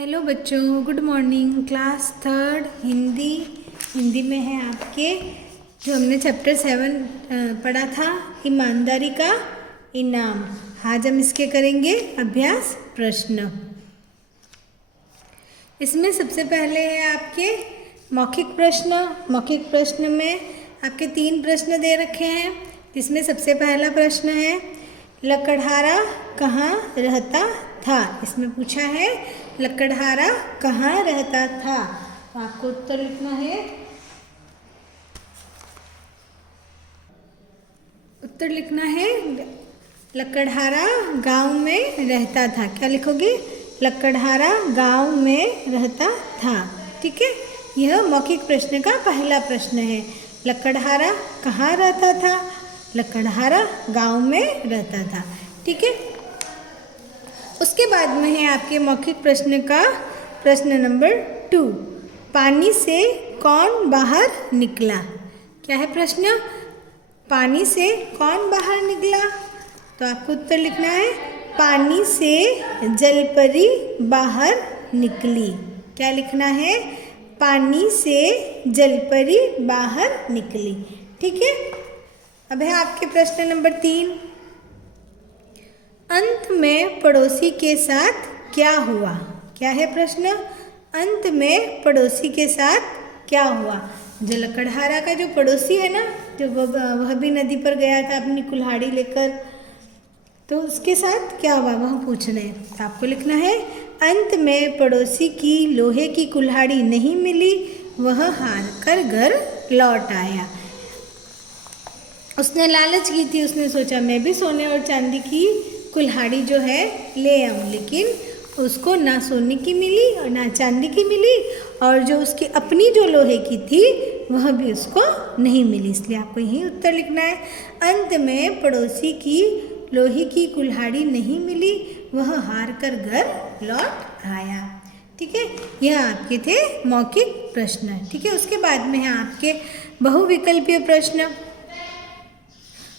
Hello बच्चों, good morning. Class third Hindi में है आपके जो हमने चैप्टर 7 पढ़ा था, ईमानदारी का इनाम। आज हम इसके करेंगे अभ्यास प्रश्न। इसमें सबसे पहले है आपके मौखिक प्रश्न। मौखिक प्रश्न में आपके 3 प्रश्न दे रखे हैं, जिसमें सबसे पहला प्रश्न है लकड़हारा कहाँ रहता था। इसमें पूछा है लकड़हारा कहाँ रहता था, तो आपको उत्तर लिखना है। उत्तर लिखना है लकड़हारा गांव में रहता था। क्या लिखोगे? लकड़हारा गांव में रहता था। ठीक है, यह मौखिक प्रश्न का पहला प्रश्न है। लकड़हारा कहाँ रहता था? लकड़हारा गांव में रहता था। ठीक है, उसके बाद में है आपके मौखिक प्रश्न का प्रश्न नंबर 2। पानी से कौन बाहर निकला? क्या है प्रश्न? पानी से कौन बाहर निकला? तो आपको उत्तर लिखना है पानी से जलपरी बाहर निकली। क्या लिखना है? पानी से जलपरी बाहर निकली। ठीक है, अब है आपके प्रश्न नंबर 3। अंत में पड़ोसी के साथ क्या हुआ? क्या है प्रश्न? अंत में पड़ोसी के साथ क्या हुआ? जो लकड़हारा का जो पड़ोसी है ना, जो वह भी नदी पर गया था अपनी कुल्हाड़ी लेकर, तो उसके साथ क्या हुआ वह पूछ रहे हैं। तो आपको लिखना है अंत में पड़ोसी की लोहे की कुल्हाड़ी नहीं मिली, वह हार कर घर लौट आया। उसने लालच की थी, उसने सोचा मैं भी सोने और चांदी की कुल्हाड़ी जो है ले आऊँ, लेकिन उसको ना सोने की मिली और ना चांदी की मिली, और जो उसकी अपनी जो लोहे की थी वह भी उसको नहीं मिली। इसलिए आपको यही उत्तर लिखना है अंत में पड़ोसी की लोहे की कुल्हाड़ी नहीं मिली, वह हार कर घर लौट आया। ठीक है, यह आपके थे मौखिक प्रश्न। ठीक है, उसके बाद में है आपके बहुविकल्पीय प्रश्न।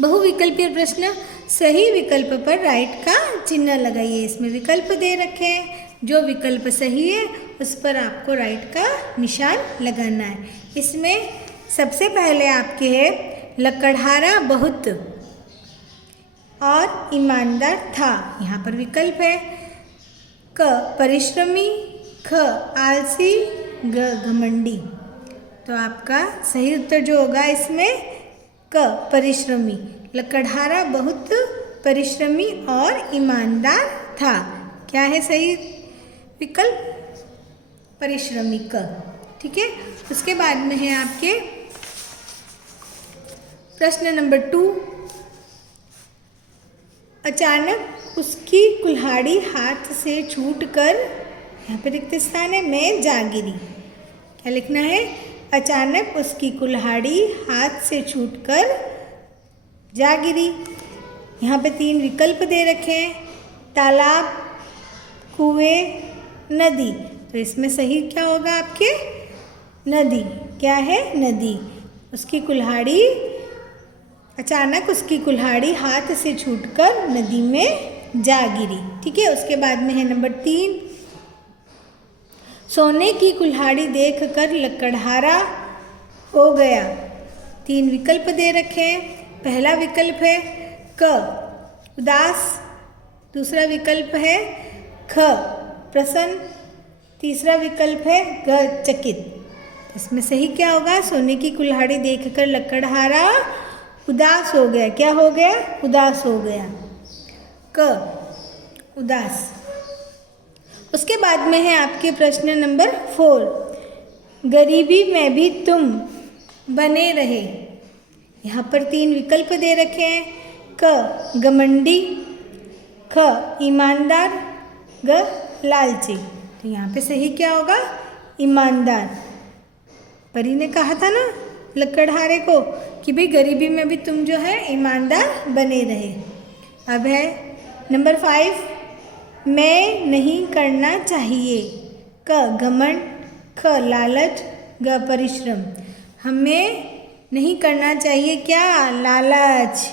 बहुविकल्पीय प्रश्न, सही विकल्प पर राइट का चिन्ह लगाइए। इसमें विकल्प दे रखे हैं, जो विकल्प सही है उस पर आपको राइट का निशान लगाना है। इसमें सबसे पहले आपके है लकड़हारा बहुत और ईमानदार था। यहाँ पर विकल्प है क परिश्रमी, ख आलसी, ग घमंडी। तो आपका सही उत्तर जो होगा इसमें क परिश्रमी। लकड़हारा बहुत परिश्रमी और ईमानदार था। क्या है सही विकल्प? परिश्रमी क। ठीक है, उसके बाद में है आपके प्रश्न नंबर 2। अचानक उसकी कुल्हाड़ी हाथ से छूटकर, यहाँ पे रिक्त स्थान है, मैं जा गिरी। क्या लिखना है? अचानक उसकी कुल्हाड़ी हाथ से छूटकर जा गिरी। यहाँ पे 3 विकल्प दे रखे हैं, तालाब, कुएं, नदी। तो इसमें सही क्या होगा आपके? नदी। क्या है? नदी। उसकी कुल्हाड़ी, अचानक उसकी कुल्हाड़ी हाथ से छूटकर नदी में जा गिरी। ठीक है, उसके बाद में है नंबर 3। सोने की कुल्हाड़ी देखकर लकड़हारा हो गया। 3 विकल्प दे रखे हैं। पहला विकल्प है क उदास, दूसरा विकल्प है ख प्रसन्न, तीसरा विकल्प है ग चकित। इसमें सही क्या होगा? सोने की कुल्हाड़ी देखकर लकड़हारा उदास हो गया। क्या हो गया? उदास हो गया। क उदास। उसके बाद में है आपके प्रश्न नंबर 4। गरीबी में भी तुम बने रहे। यहाँ पर 3 विकल्प दे रखे हैं, क घमंडी, ख ईमानदार, ग लालची। तो यहाँ पे सही क्या होगा? ईमानदार। परी ने कहा था ना लकड़हारे को कि भाई गरीबी में भी तुम जो है ईमानदार बने रहे। अब है नंबर 5। मैं नहीं करना चाहिए। क घमंड, ख लालच, ग परिश्रम। हमें नहीं करना चाहिए क्या? लालच।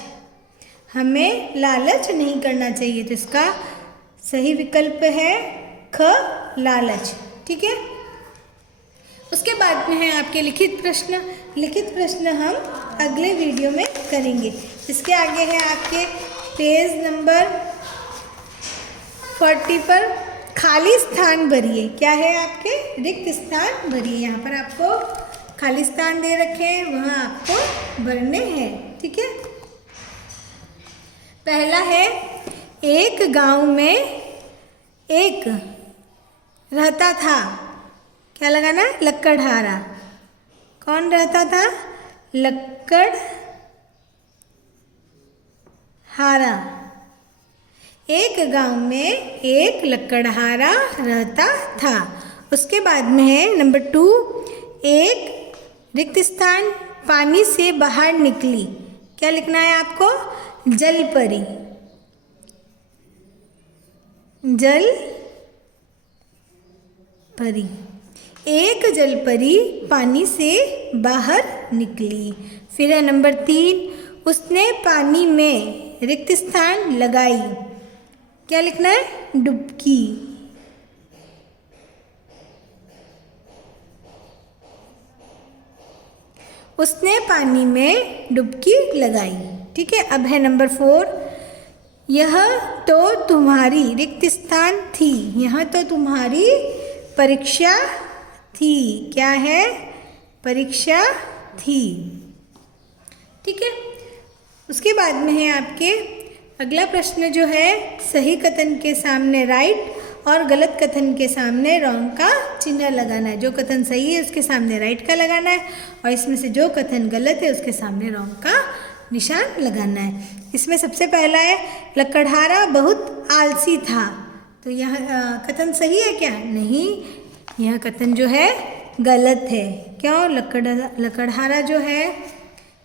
हमें लालच नहीं करना चाहिए। तो इसका सही विकल्प है ख लालच। ठीक है, उसके बाद में है आपके लिखित प्रश्न। लिखित प्रश्न हम अगले वीडियो में करेंगे। इसके आगे है आपके पेज नंबर 40 पर खाली स्थान भरिए। क्या है आपके? रिक्त स्थान भरिए। यहाँ पर आपको खाली स्थान दे रखे हैं, वहाँ आपको भरने हैं। ठीक है, पहला है एक गांव में एक रहता था। क्या लगाना? लकड़हारा। कौन रहता था? लकड़हारा। एक गांव में एक लकड़हारा रहता था। उसके बाद में है नंबर 2, एक रिक्त स्थान पानी से बाहर निकली। क्या लिखना है आपको? जलपरी। जलपरी। एक जलपरी पानी से बाहर निकली। फिर है नंबर 3, उसने पानी में रिक्त स्थान लगाई। क्या लिखना है? डुबकी। उसने पानी में डुबकी लगाई। ठीक है, अब है नंबर 4, यह तो तुम्हारी रिक्त स्थान थी। यह तो तुम्हारी परीक्षा थी। क्या है? परीक्षा थी। ठीक है, उसके बाद में है आपके अगला प्रश्न जो है सही कथन के सामने राइट और गलत कथन के सामने रॉन्ग का चिन्ह लगाना है। जो कथन सही है उसके सामने राइट का लगाना है और इसमें से जो कथन गलत है उसके सामने रॉन्ग का निशान लगाना है। इसमें सबसे पहला है लकड़हारा बहुत आलसी था। तो यह कथन सही है क्या? नहीं, यह कथन जो है गलत है। क्यों? लकड़हारा जो है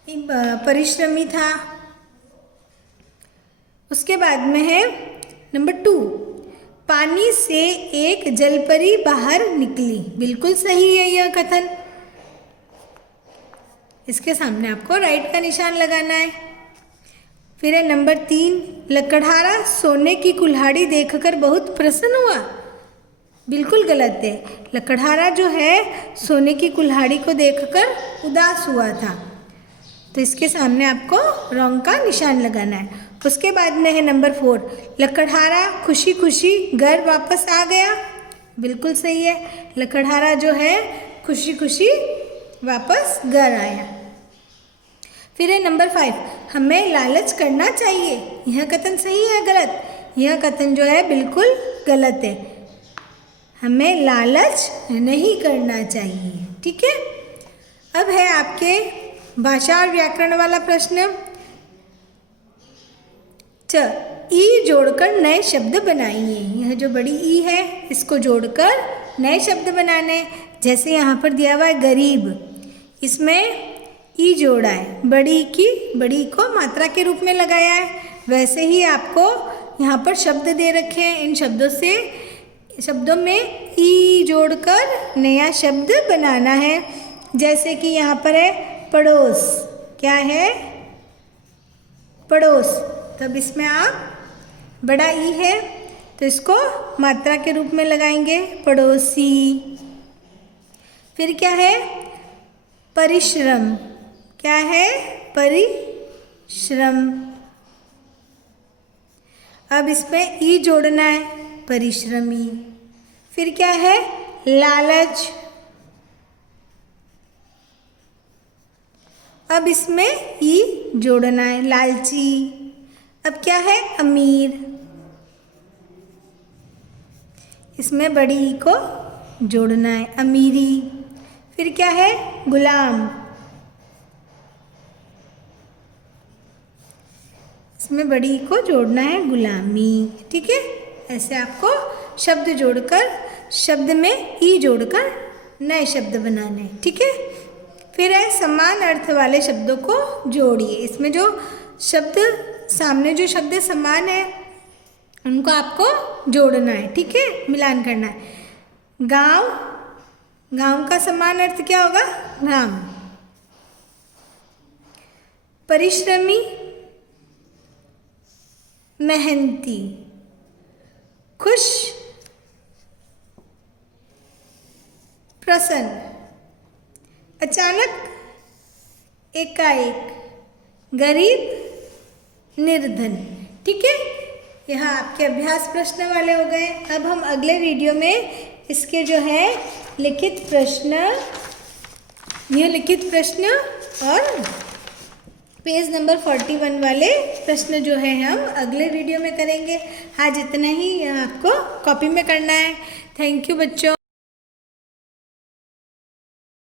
परिश्रमी था। उसके बाद में है नंबर 2, पानी से एक जलपरी बाहर निकली। बिल्कुल सही है यह कथन। इसके सामने आपको राइट का निशान लगाना है। फिर है नंबर 3, लकड़हारा सोने की कुल्हाड़ी देखकर बहुत प्रसन्न हुआ। बिल्कुल गलत है। लकड़हारा जो है सोने की कुल्हाड़ी को देखकर उदास हुआ था। तो इसके सामने आपको रॉन्ग का निशान लगाना है। उसके बाद में है नंबर 4, लकड़हारा खुशी खुशी घर वापस आ गया। बिल्कुल सही है। लकड़हारा जो है खुशी खुशी वापस घर आया। फिर है नंबर 5, हमें लालच करना चाहिए। यह कथन सही है गलत? यह कथन जो है बिल्कुल गलत है। हमें लालच नहीं करना चाहिए। ठीक है, अब है आपके भाषा और व्याकरण वाला प्रश्न। ई जोड़कर नए शब्द बनाइए। यह जो बड़ी ई है इसको जोड़कर नए शब्द बनाने। जैसे यहाँ पर दिया हुआ है गरीब, इसमें ई जोड़ा है, बड़ी को मात्रा के रूप में लगाया है। वैसे ही आपको यहाँ पर शब्द दे रखे हैं। इन शब्दों में ई जोड़कर नया शब्द बनाना है। जैसे कि यहाँ पर है पड़ोस। क्या है? पड़ोस। तब इसमें आप बड़ा ई है तो इसको मात्रा के रूप में लगाएंगे, पड़ोसी। फिर क्या है? परिश्रम। क्या है? परिश्रम। अब इसमें ई जोड़ना है, परिश्रमी। फिर क्या है? लालच। अब इसमें ई जोड़ना है, लालची। अब क्या है? अमीर। इसमें बड़ी ई को जोड़ना है, अमीरी। फिर क्या है? गुलाम। इसमें बड़ी ई को जोड़ना है, गुलामी। ठीक है, ऐसे आपको शब्द जोड़कर शब्द में ई जोड़कर नए शब्द बनाने हैं। ठीक है, फिर है समान अर्थ वाले शब्दों को जोड़िए। इसमें जो शब्द सामने जो शब्द समान है उनको आपको जोड़ना है। ठीक है, मिलान करना है। गांव का समान अर्थ क्या होगा? ग्राम। परिश्रमी, मेहनती। खुश, प्रसन्न, अचानक, एकाएक, गरीब, निर्धन। ठीक है, यहाँ आपके अभ्यास प्रश्न वाले हो गए। अब हम अगले वीडियो में इसके जो है लिखित प्रश्न, यह लिखित प्रश्न और पेज नंबर 41 वाले प्रश्न जो है हम अगले वीडियो में करेंगे। आज इतना ही आपको कॉपी में करना है। थैंक यू बच्चों।